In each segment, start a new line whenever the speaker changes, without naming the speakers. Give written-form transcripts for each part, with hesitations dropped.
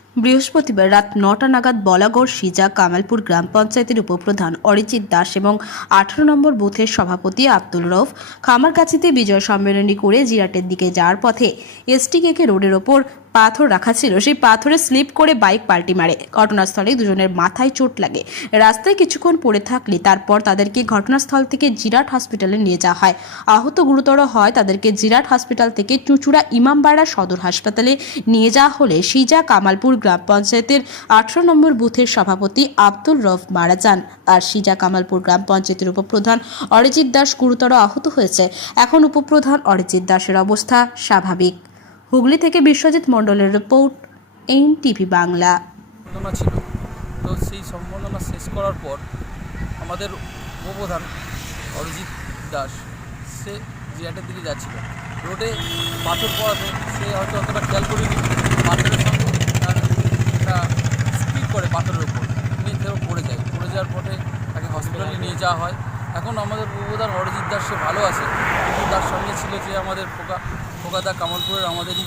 বৃহস্পতিবার রাত ৯টা নাগাদ বলাগড় সিজা কামালপুর গ্রাম পঞ্চায়েতের উপপ্রধান অরিজিৎ দাস এবং ১৮ নম্বর বুথের সভাপতি আব্দুল রউফ খামারগাছিতে বিজয় সম্মেলনী করে জিরাটের দিকে যাওয়ার পথে এসটিকে রোডের ওপর পাথর রাখা ছিল, সেই পাথরে স্লিপ করে বাইক পাল্টি মারে। ঘটনাস্থলে দুজনের মাথায় চোট লাগে। রাস্তায় কিছুক্ষণ পড়ে থাকলে তারপর তাদেরকে ঘটনাস্থল থেকে জিরাট হসপিটালে নিয়ে যাওয়া হয়। আহত গুরুতর হয় তাদেরকে জিরাট হসপিটাল থেকে চুঁচুড়া ইমামবাড়া সদর হাসপাতালে নিয়ে যাওয়া হলে সিজা কামালপুর গ্রাম পঞ্চায়েতের ১৮ নম্বর বুথের সভাপতি আব্দুল রউফ মারা যান। আর সিজা কামালপুর গ্রাম পঞ্চায়েতের উপপ্রধান অরিজিৎ দাস গুরুতর আহত হয়েছে। এখন উপপ্রধান অরিজিৎ দাসের অবস্থা স্বাভাবিক। হুগলি থেকে বিশ্বজিৎ মণ্ডলের রিপোর্ট, এনটিভি বাংলা।
ছিল তো সেই সম্বর্ধনা শেষ করার পর আমাদের উপপ্রধান অরিজিৎ দাস সে জিরাটের দিকে যাচ্ছিল। রোডে পাথর পড়াতে সে হয়তো অতটা খেয়াল করেনি, পাথরের সঙ্গে একটা স্পিড করে পাথরের উপর নিয়ে পড়ে যায়। পড়ে যাওয়ার পরে তাকে হসপিটালে নিয়ে যাওয়া হয়। এখন আমাদের উপপ্রধান অরিজিৎ দাস সে ভালো আছে, কিন্তু তার সঙ্গে ছিল যে আমাদের খোকাদা কামালপুরের আমাদেরই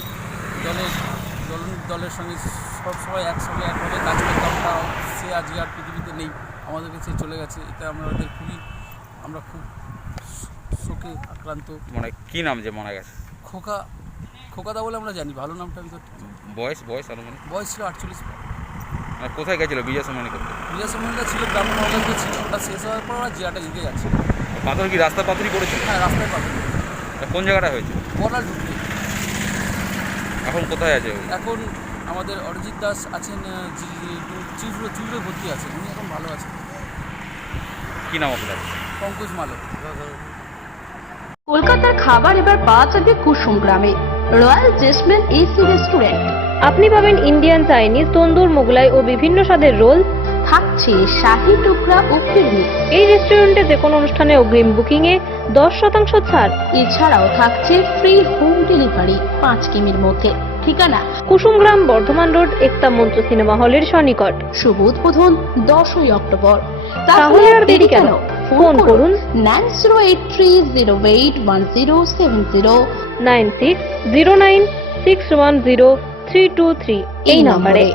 দলের সঙ্গে সবসময় একসঙ্গে একভাবে কাজ করতাম। সে আজকে আর পৃথিবীতে নেই, আমাদের কাছে চলে গেছে। এতে আমরা খুব শোকে আক্রান্ত।
মানে কি নাম যে মারা গেছে?
খোকাদা বলে আমরা জানি, ভালো নামটা আমি তো।
বয়স আনুমানিক
বয়স ছিল 48।
আর কোথায় গেছিল বিজয় সম্মানী করতে?
বিজয় সম্মানীটা ছিল গ্রামের মহল্লাতে ছিল, ওটা শেষ হওয়ার পর আমরা জিরাটা দিতে যাচ্ছি।
পাথর কি রাস্তার পাথরই পড়েছিল?
হ্যাঁ, রাস্তায় পাথর।
কোন জায়গাটা হয়েছে?
বর্ডার ঢুকতে।
এখন কোথায় আছে?
এখন আমাদের অরিজিৎ দাস আছেন চিফরে ভর্তি আছেন, উনি এখন ভালো আছেন।
কি নাম আপনার?
পঙ্কজ মালক।
কলকাতার খাবার এবার পাওয়া যাবে কুসুম গ্রামে। Royal jasmine AC restaurant.
আপনি পাবেন ইন্ডিয়ান, চাইনিজ, তন্দুর, মোগলাই ও বিভিন্ন স্বাদের রোল।
থাকছে শাহী টুকরা ও ফিরনি।
এই রেস্টুরেন্টে যে কোনো অনুষ্ঠানে অগ্রিম বুকিংয়ে 10% ছাড়।
এছাড়াও থাকছে ফ্রি হোম ডেলিভারি 5 কিমির মধ্যে। ঠিকানা
কুসুমগ্রাম, বর্ধমান রোড, একতা মঞ্চ সিনেমা হলের সনিকট।
শুভ উদ্বোধন 10ই অক্টোবর।
তাহলে আর দেরি কেন? ফোন করুন
9083081070
9609610323 এই নম্বরে।